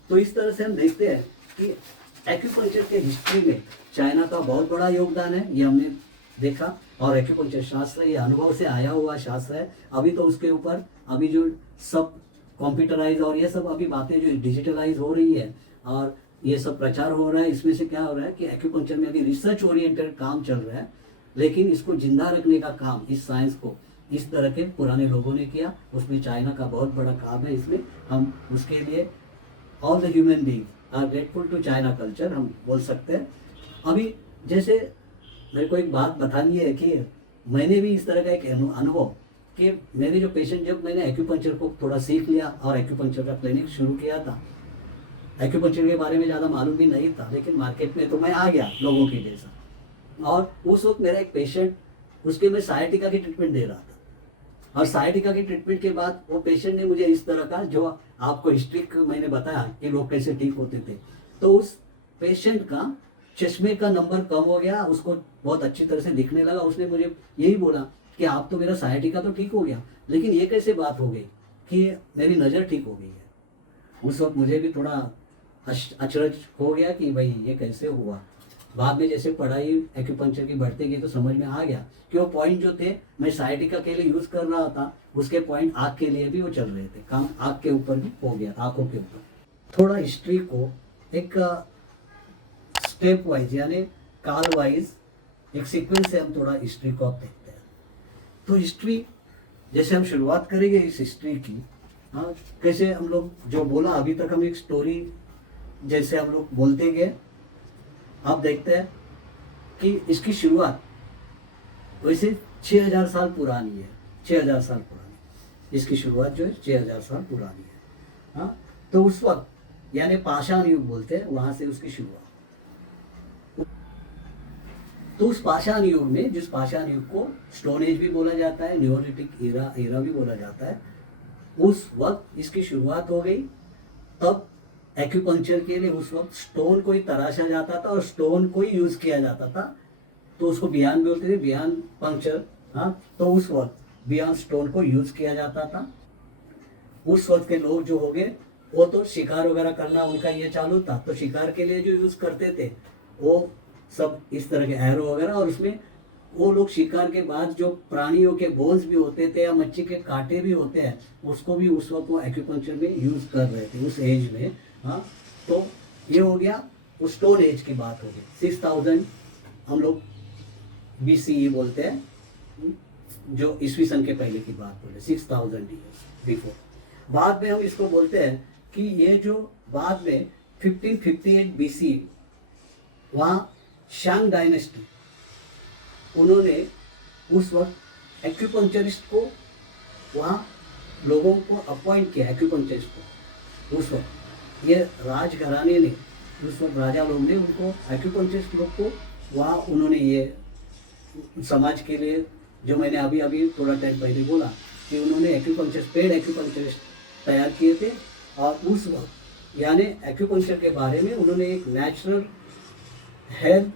तो इस तरह से हम देखते हैं कि एक्यूपंक्चर के हिस्ट्री में चाइना का बहुत बड़ा योगदान है, ये हमने देखा। और एक्यूपंक्चर शास्त्र ये अनुभव से आया हुआ शास्त्र है। अभी तो उसके ऊपर अभी जो सब कंप्यूटराइज और ये सब अभी बातें जो डिजिटलाइज हो रही है और ये सब प्रचार हो रहा है, इसमें से क्या हो रहा है कि एक्यूपंक्चर में अभी रिसर्च ओरिएंटेड काम चल रहा है, लेकिन इसको जिंदा रखने का काम, इस साइंस को इस तरह के पुराने लोगों ने किया। उसमें चाइना का बहुत बड़ा काम है। इसमें हम उसके लिए all the human being are grateful to China culture हम बोल सकते हैं। अभी जैसे मेरे को एक बात बतानी है कि मैंने भी इस तरह का एक अनुभव कि मेरे जो पेशेंट, जब मैंने एक्यूपंक्चर को थोड़ा सीख लिया और एक्यूपंक्चर का क्लिनिक शुरू किया था, एक्यूपंक्चर के बारे में ज़्यादा मालूम भी नहीं था, लेकिन मार्केट में तो मैं आ गया लोगों के जैसा। और उस वक्त मेरा एक पेशेंट, उसके मैं साइटिका की ट्रीटमेंट दे रहा था, और साइटिका की ट्रीटमेंट के बाद वो पेशेंट ने मुझे इस तरह का, जो आपको हिस्ट्री मैंने बताया कि लोग कैसे ठीक होते थे, तो उस पेशेंट का चश्मे का नंबर कम हो गया, उसको बहुत अच्छी तरह से दिखने लगा। उसने मुझे यही बोला कि आप तो, मेरा साइटिका तो ठीक हो गया, लेकिन ये कैसे बात हो गई कि मेरी नज़र ठीक हो गई है। उस वक्त मुझे भी थोड़ा अचरज हो गया कि भाई ये कैसे हुआ। बाद में जैसे पढ़ाई एक्यूपंक्चर की बढ़ती गई तो समझ में आ गया कि वो पॉइंट जो थे मैं साइटिका के लिए यूज़ कर रहा था, उसके पॉइंट आँख के लिए भी वो चल रहे थे, काम आँख के ऊपर भी हो गया था, आँखों के ऊपर। थोड़ा हिस्ट्री को एक स्टेप वाइज यानी काल वाइज एक सीक्वेंस से हम थोड़ा हिस्ट्री को आप देखते हैं। तो हिस्ट्री जैसे हम शुरुआत करेंगे इस हिस्ट्री की, हाँ, कैसे हम लोग जो बोला अभी तक, हम एक स्टोरी जैसे हम लोग बोलते गए। आप देखते हैं कि इसकी शुरुआत वैसे 6000 साल पुरानी है, 6000 साल पुरानी इसकी शुरुआत जो है 6000 साल पुरानी है। हाँ, तो उस वक्त यानी पाषाण युग बोलते हैं, वहाँ से उसकी शुरुआत। तो उस पाषाण युग में, जिस पाषाण युग को स्टोन एज भी बोला जाता है, न्यूलिथिक एरा भी बोला जाता है, उस वक्त इसकी शुरुआत हो गई। तब एक्यूपंक्चर के लिए उस वक्त स्टोन को ही तराशा जाता था और स्टोन को ही यूज किया जाता था, तो उसको बियान बोलते थे, बियान पंक्चर। हाँ, तो उस वक्त बियान स्टोन को यूज किया जाता था। उस वक्त के लोग जो हो गए, वो तो शिकार वगैरह करना उनका ये चालू था, तो शिकार के लिए जो यूज करते थे वो सब इस तरह के एरो वगैरह, और उसमें वो लोग शिकार के बाद जो प्राणियों के बोन्स भी होते थे या मच्छी के कांटे भी होते हैं, उसको भी उस वक्त वो एक्यूपंक्चर में यूज कर रहे थे उस एज में। हाँ, तो ये हो गया उस स्टोन एज की बात हो गई। 6000 हम लोग BCE बोलते हैं, जो ईस्वी सन के पहले की बात बोले, 6000 ईयर्स बिफोर। बाद में हम इसको बोलते हैं कि ये जो बाद में 1558 BC, वहाँ शांग डायनेस्टी, उन्होंने उस वक्त एक्यूपंक्चरिस्ट को, वहाँ लोगों को अपॉइंट किया एक्यूपंक्चरिस्ट को। उस वक्त ये राजघराने ने, उस वक्त राजा लोग ने उनको एक्यूपंक्चरिस्ट लोग को वहाँ उन्होंने ये समाज के लिए, जो मैंने अभी अभी थोड़ा टाइम पहले बोला कि उन्होंने एक्यूपंक्चरिस्ट, पेड एक्यूपंक्चरिस्ट तैयार किए थे। और उस वक्त यानी एक्यूपंक्चर के बारे में उन्होंने एक नेचुरल हेल्थ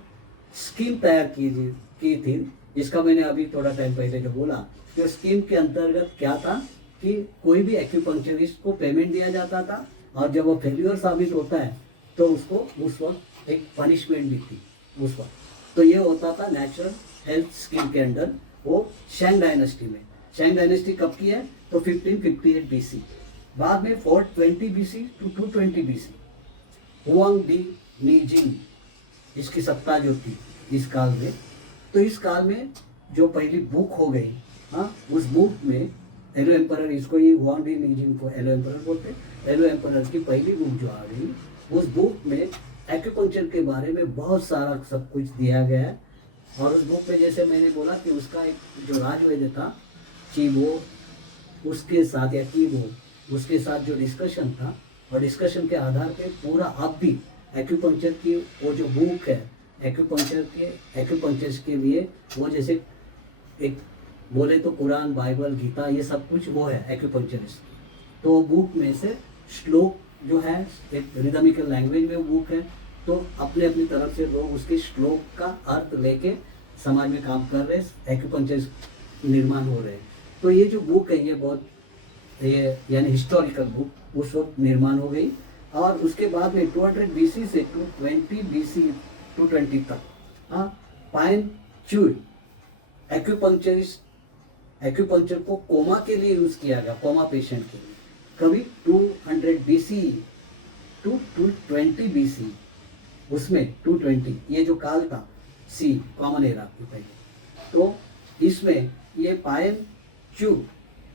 स्कीम तैयार की थी, जिसका मैंने अभी थोड़ा टाइम पहले जो बोला, कि स्कीम के अंतर्गत क्या था कि कोई भी एक्यूपंक्चरिस्ट को पेमेंट दिया जाता था, और जब वो फेल्यूर साबित होता है तो उसको उस वक्त एक पनिशमेंट भी थी उस वक्त। तो ये होता था नेचुरल हेल्थ स्कीम के अंडर, वो शैंग डायनेस्टी में। शैंग डायनेस्टी कब की है? तो 1558 BC। बाद में 420 BC to 220 BC Huang Di Neijing, इसकी सत्ता जो थी इस काल में। तो इस काल में जो पहली बुक हो गई, हाँ, उस बुक में एलो एम्परर, इसको ही हुआंग डी नीजिंग को एलो एम्परर बोलते हैं, एलो एम्परर की पहली बुक जो आ गई, उस बुक में एक्यूपंक्चर के बारे में बहुत सारा सब कुछ दिया गया है। और उस बुक में जैसे मैंने बोला कि उसका एक जो राजवैद्य था चीबो, उसके साथ या कीबो, उसके साथ जो डिस्कशन था, और डिस्कशन के आधार पे पूरा अब भी एक्यूपंक्चर की वो जो बुक है एक्यूपंक्चर के लिए, वो जैसे एक बोले तो कुरान, बाइबल, गीता, ये सब कुछ वो है एक्यूपंक्चरिस्ट। तो बुक में से श्लोक जो है, एक रिदमिकल लैंग्वेज में वो बुक है, तो अपने अपनी तरफ से लोग उसके श्लोक का अर्थ लेके समाज में काम कर रहे हैं, एक्यूपंक्चर निर्माण हो रहे हैं। तो ये जो बुक है, ये बहुत ये यानी हिस्टोरिकल बुक उस वक्त निर्माण हो गई। और उसके बाद में 200 BC से 220 BC 220 तक, हाँ, पाइन च्यू एक्यूपंक्चर को कोमा के लिए यूज किया गया, कोमा पेशेंट के लिए। कभी 200 BC to 220 BC, उसमें 220 ये जो काल था सी कॉमन एरा की पहले, तो इसमें ये पाइन च्यू,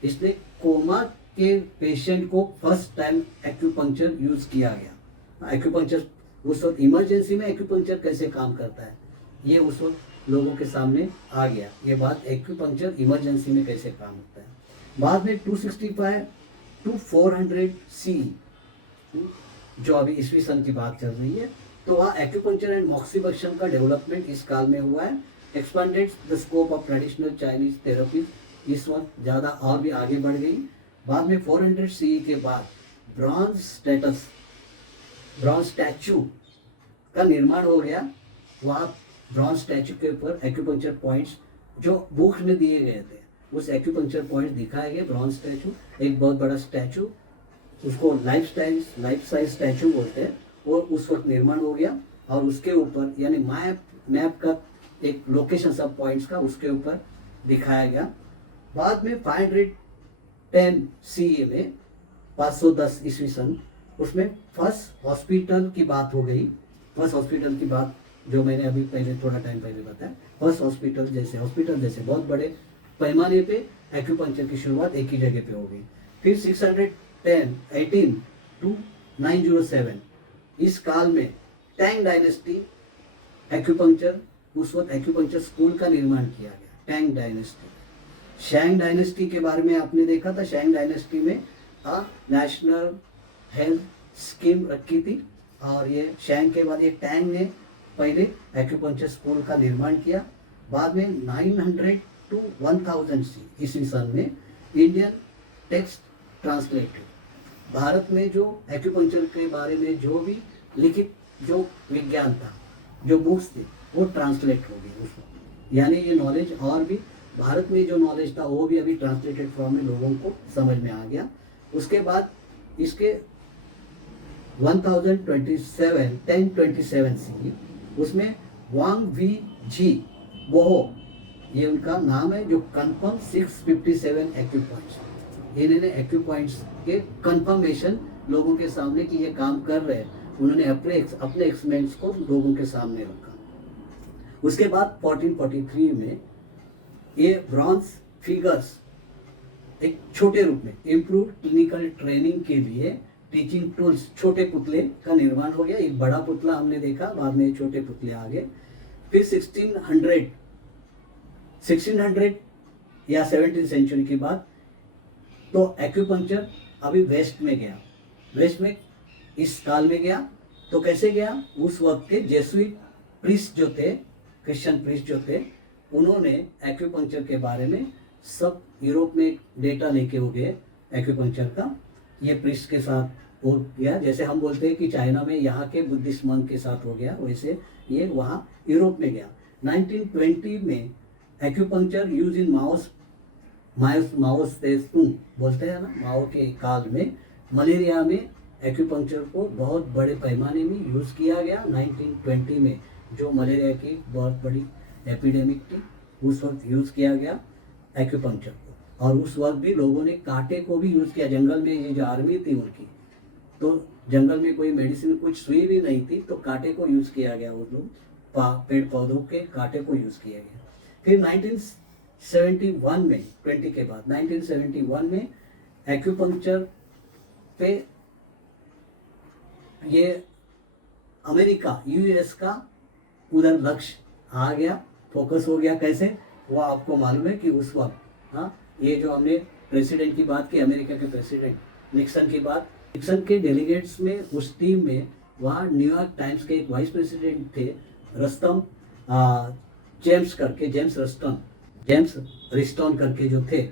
इसने कोमा के पेशेंट को फर्स्ट टाइम एक्यूपंक्चर यूज किया गया। एक्यूपंक्चर उस वक्त इमरजेंसी में एक्यूपंक्चर कैसे काम करता है, ये उस वक्त लोगों के सामने आ गया, ये बात एक्यूपंक्चर इमरजेंसी में कैसे काम होता है। बाद में 265 to 400 CE जो अभी ईस्वी सन की बात चल रही है, तो वहाँ एक्यूपंक्चर एंड मॉक्सिबक्शन का डेवलपमेंट इस काल में हुआ है। Expanded the scope of traditional Chinese therapies इस वक्त ज़्यादा और भी आगे बढ़ गई। बाद में 400 सीई के बाद ब्रॉन्ज स्टैचू का निर्माण हो गया। वहाँ ब्रॉन्ज स्टैचू के ऊपर एक्यूपंक्चर पॉइंट्स जो बुक में दिए गए थे, उस एक्यूपंक्चर पॉइंट दिखाए गए। ब्रॉन्ज स्टैचू एक बहुत बड़ा स्टैचू, उसको लाइफ साइज स्टैचू बोलते हैं, और उस वक्त निर्माण हो गया। और उसके ऊपर यानी मैप का एक लोकेशन सब पॉइंट्स का उसके ऊपर दिखाया गया। बाद में 510 सीए में 510 ईस्वी सन, उसमें फर्स्ट हॉस्पिटल की बात हो गई। फर्स्ट हॉस्पिटल की बात जो मैंने अभी पहले थोड़ा टाइम पहले बताया, फर्स्ट हॉस्पिटल जैसे बहुत बड़े पैमाने पे एक्यूपंक्चर की शुरुआत एक ही जगह पे हो गई। फिर 618 टू 907 इस काल में टैंग डायनेस्टी एक्यूपंक्चर, उस वक्त एक्यूपंक्चर स्कूल का निर्माण किया गया। टैंग डायनेस्टी, शैंग डायनेस्टी के बारे में आपने देखा था। शैंग डायनेस्टी में नेशनल हेल्थ स्कीम रखी थी, और ये शैंग के बाद ये टैंग ने पहले एक्यूपंक्चर स्कूल का निर्माण किया। बाद में 900 टू 1000 ईस्वी सन में इंडियन टेक्स्ट ट्रांसलेटेड, भारत में जो एक्यूपंक्चर के बारे में जो भी लिखित जो विज्ञान था, जो बुक्स थी, वो ट्रांसलेट हो गई उसको। यानी ये नॉलेज और भी भारत में जो नॉलेज था वो भी अभी ट्रांसलेटेड फॉर्म में लोगों को समझ में आ गया। उसके बाद इसके 1027 सी, उसमें वांग वी जी बोहो, ये उनका नाम है, जो कंफर्म 657 एक्यू पॉइंट्स, इन्होंने एक्यू पॉइंट्स के कंफर्मेशन लोगों के सामने कि ये काम कर रहे हैं, उन्होंने अपने एक्सपेरिमेंट्स को लोगों के सामने रखा। उसके बाद 1443 में ये ब्रॉन्ज फिगर्स एक छोटे रूप में इम्प्रूव क्लिनिकल ट्रेनिंग के लिए टीचिंग टूल्स, छोटे पुतले का निर्माण हो गया। एक बड़ा पुतला हमने देखा, बाद में छोटे पुतले आ गए। फिर 1600 या 17वीं सेंचुरी की बात, तो एक्यूपंक्चर अभी वेस्ट में गया। वेस्ट में इस काल में गया, तो कैसे गया? उस वक्त के जेसुइट प्रीस्ट जो थे, क्रिश्चियन प्रीस्ट जो थे, उन्होंने एक्यूपंक्चर के बारे में सब यूरोप में डेटा लेके हो गए एक्यूपंक्चर का। ये प्रीस्ट के साथ हो गया, जैसे हम बोलते हैं कि चाइना में यहाँ के बुद्धिस्ट मंक के साथ हो गया, वैसे ये वहाँ यूरोप में गया। 1920 में एक्यूपंक्चर यूज इन माओ सेतुंग बोलते हैं ना, माओ के काल में मलेरिया में एक्यूपंक्चर को बहुत बड़े पैमाने में यूज़ किया गया। 1920 में जो मलेरिया की बहुत बड़ी एपिडेमिक थी, उस वक्त यूज़ किया गया एक्यूपंक्चर को। और उस वक्त भी लोगों ने कांटे को भी यूज़ किया। जंगल में ये जो आर्मी थी उनकी, तो जंगल में कोई मेडिसिन, कुछ सुई भी नहीं थी, तो कांटे को यूज़ किया गया। वो लोग पेड़ पौधों के कांटे को यूज़ किया गया। फिर 1971 में, 20 के बाद 1971 में एक्यूपंक्चर पे ये अमेरिका, यूएस का उधर लक्ष्य आ गया, फोकस हो गया। कैसे? वो आपको मालूम है कि उस वक्त ये जो हमने प्रेसिडेंट की बात की, अमेरिका के प्रेसिडेंट निक्सन की बात, निक्सन के डेलीगेट्स में, उस टीम में वहाँ न्यूयॉर्क टाइम्स के एक वाइस प्रेसिडेंट थे, रस्तम जेम्स रिस्टोन करके जो थे,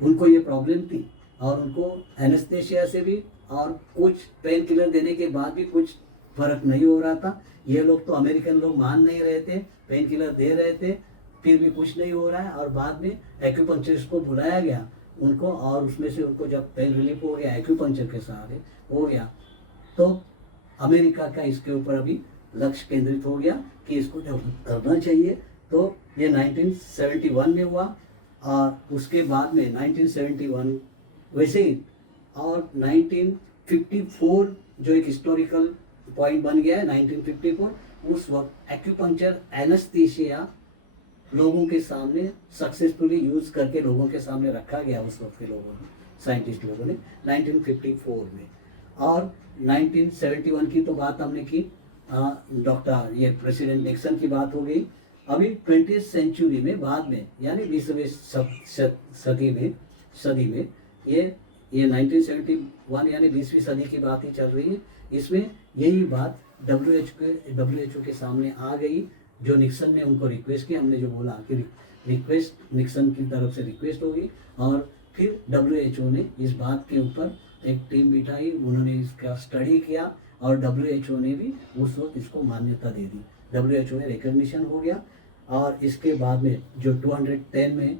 उनको ये प्रॉब्लम थी, और उनको एनेस्थेशिया से भी और कुछ पेन किलर देने के बाद भी कुछ फर्क नहीं हो रहा था। ये लोग तो अमेरिकन लोग मान नहीं रहे थे, पेन किलर दे रहे थे, फिर भी कुछ नहीं हो रहा है। और बाद में एक्यूपंक्चरिस्ट को बुलाया गया उनको, और उसमें से उनको जब पेन रिलीफ हो गया, एक्यूपंक्चर के सहारे हो गया, तो अमेरिका का इसके ऊपर अभी लक्ष्य केंद्रित हो गया कि इसको डेवलप करना चाहिए। तो ये 1971 में हुआ, और उसके बाद में 1971 वैसे ही, और 1954 जो एक हिस्टोरिकल पॉइंट बन गया है 1954, उस वक्त एक्यूपंक्चर एनेस्थीसिया लोगों के सामने सक्सेसफुली यूज करके लोगों के सामने रखा गया उस वक्त के लोगों ने, साइंटिस्ट लोगों ने 1954 में। और 1971 की तो बात हमने की, डॉक्टर ये प्रेसिडेंट निक्सन की बात हो गई। अभी 20वीं सेंचुरी में बाद में, यानी 20वीं सदी में ये ये 1971 यानी 20वीं सदी की बात ही चल रही है। इसमें यही बात WHO के सामने आ गई, जो निक्सन ने उनको रिक्वेस्ट किया। हमने जो बोला कि रिक्वेस्ट निक्सन की तरफ से रिक्वेस्ट होगी, और फिर WHO ने इस बात के ऊपर एक टीम बिठाई, उन्होंने इसका स्टडी किया, और WHO ने भी उस वक्त इसको मान्यता दे दी। WHO में रिकग्निशन हो गया, और इसके बाद में जो 210 में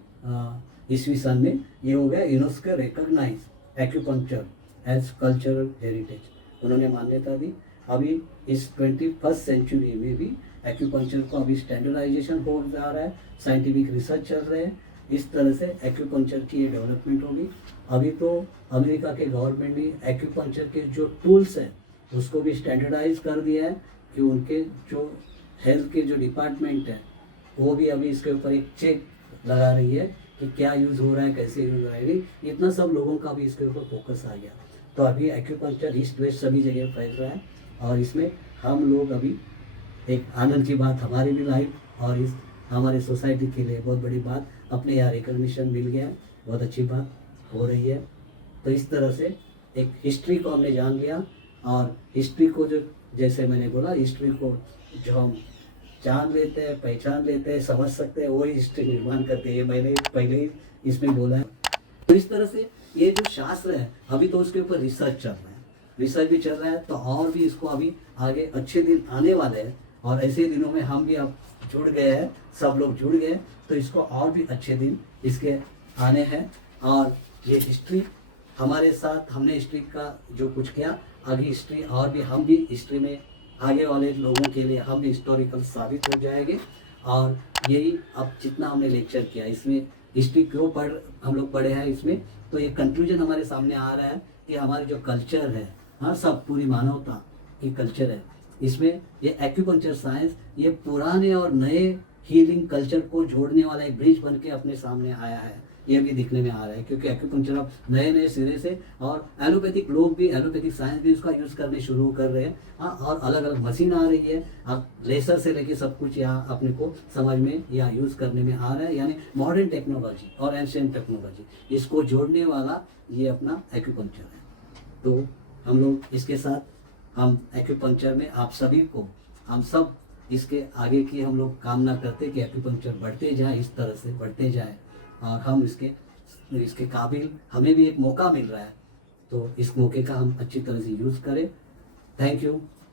ईस्वी सन में ये हो गया UNESCO recognise acupuncture as cultural heritage, उन्होंने मान्यता दी। अभी इस 21st सेंचुरी में भी एक्यूपंक्चर को अभी स्टैंडर्डाइजेशन हो जा रहा है, साइंटिफिक रिसर्च चल रहे हैं, इस तरह से एक्यूपंक्चर की ये डेवलपमेंट होगी। अभी तो अमेरिका के गवर्नमेंट ने एक्यूपंक्चर के जो टूल्स हैं उसको भी स्टैंडर्डाइज कर दिया है, कि उनके जो हेल्थ के जो डिपार्टमेंट है वो भी अभी इसके ऊपर एक चेक लगा रही है कि क्या यूज़ हो रहा है, कैसे यूज़ हो रहा है। इतना सब लोगों का भी इसके ऊपर फोकस आ गया। तो अभी एक्यूपंक्चर ईस्ट वेस्ट सभी जगह फैल रहा है, और इसमें हम लोग अभी एक आनंद की बात हमारी भी लाइफ, और इस हमारे सोसाइटी के लिए बहुत बड़ी बात, अपने यहाँ रिकग्निशन मिल गया है, बहुत अच्छी बात हो रही है। तो इस तरह से एक हिस्ट्री को हमने जान लिया, और हिस्ट्री को जो जैसे मैंने बोला, हिस्ट्री को जो हम जान लेते हैं, पहचान लेते हैं, समझ सकते हैं, वही हिस्ट्री निर्माण करते हैं। ये मैंने पहले ही इसमें बोला है। तो इस तरह से ये जो शास्त्र है अभी तो उसके ऊपर रिसर्च चल रहा है, रिसर्च भी चल रहा है, तो और भी इसको अभी आगे अच्छे दिन आने वाले हैं, और ऐसे दिनों में हम भी अब जुड़ गए हैं, सब लोग जुड़ गए, तो इसको और भी अच्छे दिन इसके आने हैं। और ये हिस्ट्री हमारे साथ, हमने हिस्ट्री का जो कुछ किया, आगे हिस्ट्री और भी, हम भी हिस्ट्री में आगे वाले लोगों के लिए हम भी हिस्टोरिकल साबित हो जाएंगे। और यही अब जितना हमने लेक्चर किया इसमें हिस्ट्री क्यों हम लोग पढ़े हैं इसमें, तो ये कंक्लूजन हमारे सामने आ रहा है कि हमारी जो कल्चर है, हाँ, सब पूरी मानवता की कल्चर है, इसमें ये एक्यूपंक्चर साइंस ये पुराने और नए हीलिंग कल्चर को जोड़ने वाला एक ब्रिज बन के अपने सामने आया है। ये भी दिखने में आ रहा है, क्योंकि एक्यूपंक्चर अब नए नए सिरे से, और एलोपैथिक लोग भी, एलोपैथिक साइंस भी उसका यूज़ करने शुरू कर रहे हैं। हाँ, और अलग अलग मशीन आ रही है, अब लेसर से लेके सब कुछ यहाँ अपने को समझ में या यूज़ करने में आ रहा है। यानी मॉडर्न टेक्नोलॉजी और एंशिएंट टेक्नोलॉजी, इसको जोड़ने वाला ये अपना एक्यूपंक्चर है। तो हम लोग इसके साथ, हम एक्यूपंक्चर में आप सभी को, हम सब इसके आगे की हम लोग कामना करते कि एक्यूपंक्चर बढ़ते जाए, इस तरह से बढ़ते जाए, और हम इसके काबिल, हमें भी एक मौका मिल रहा है, तो इस मौके का हम अच्छी तरह से यूज़ करें। Thank you.